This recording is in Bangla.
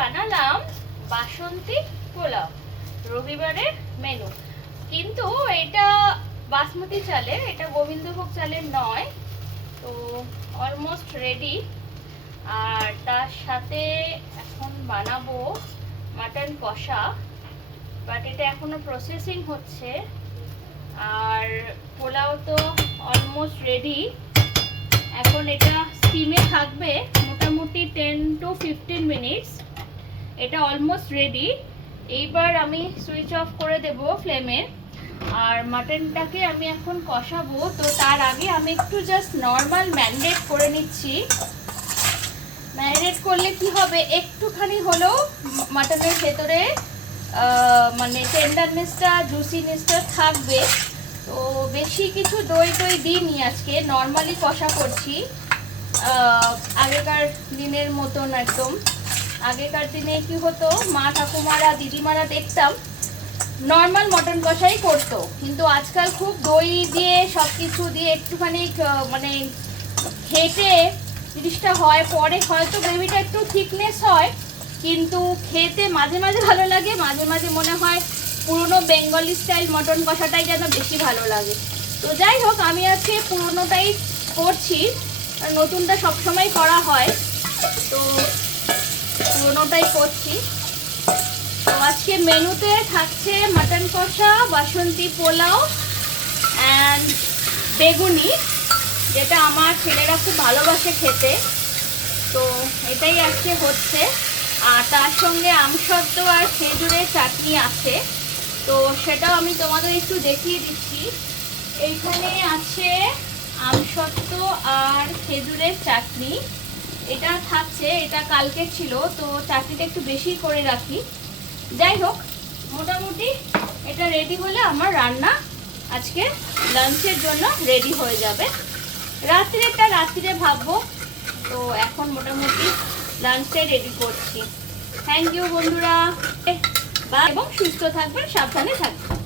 বানালাম বাসন্তী পোলাও, রবিবারের মেনু। কিন্তু এটা বাসমতি চালের, এটা গোবিন্দভোগ চালের নয়। তো অলমোস্ট রেডি। আর তার সাথে এখন বানাবো মাটন কষা, বাট এটা এখনো প্রসেসিং হচ্ছে। আর পোলাও তো অলমোস্ট রেডি। এখন এটা স্টিমে থাকবে মোটামুটি 10 to 15 মিনিটস। এটা অলমোস্ট রেডি। এইবার আমি সুইচ অফ করে দেব ফ্লেমে। আর মাটনটাকে আমি এখন কষাবো। তো তার আগে আমি একটু জাস্ট নর্মাল ম্যারিনেট করে নিচ্ছি। ম্যারিনেট করলে কি হবে, একটুখানি হলেও মাটনের ভেতরে মানে টেন্ডারনেসটা, জুসিনেসটা থাকবে। তো বেশি কিছু দই টই দিইনি আজকে, নর্মালি কষা করছি। আগেকার দিনের মতন একদম। আগেকার দিনে কি হতো, মা ঠাকুমারা দিদিমারা দেখতাম নর্মাল মটন কষাই করতো। কিন্তু আজকাল খুব দই দিয়ে সব কিছু দিয়ে একটুখানি মানে ঘেটে জিনিসটা হয়। পরে হয়তো গ্রেভিটা একটু থিকনেস হয়, কিন্তু খেতে মাঝে মাঝে ভালো লাগে, মাঝে মাঝে মনে হয় পুরনো বেঙ্গলি স্টাইল মটন কষাটাই যেন বেশি ভালো লাগে। তো যাই হোক, আমি আজকে পুরনোটাই করছি, নতুনটা সবসময় করা হয়, তো পুরনোটাই করছি। তো আজকে মেনুতে থাকছে মাটন কষা, বাসন্তী পোলাও অ্যান্ড বেগুনি, যেটা আমার ছেলেরা খুব ভালোবাসে খেতে। তো এটাই আজকে হচ্ছে। আর তার সঙ্গে আমসত্ত্ব আর খেজুরের চাটনি আছে। তো সেটাও আমি তোমাদের একটু দেখিয়ে দিচ্ছি। এইখানে আছে আমসত্ত্ব আর খেজুরের চাটনি। এটা থাকছে, এটা কালকে ছিল, তো চাটনিটা একটু বেশি করে রাখি। যাই হোক, মোটামুটি এটা রেডি হলে আমার রান্না আজকে লাঞ্চের জন্য রেডি হয়ে যাবে। রাত্রিরে ভাববো। তো এখন মোটামুটি লাঞ্চটাই রেডি করছি। থ্যাংক ইউ বন্ধুরা, এবং সুস্থ থাকবেন, সাবধানে থাকবেন।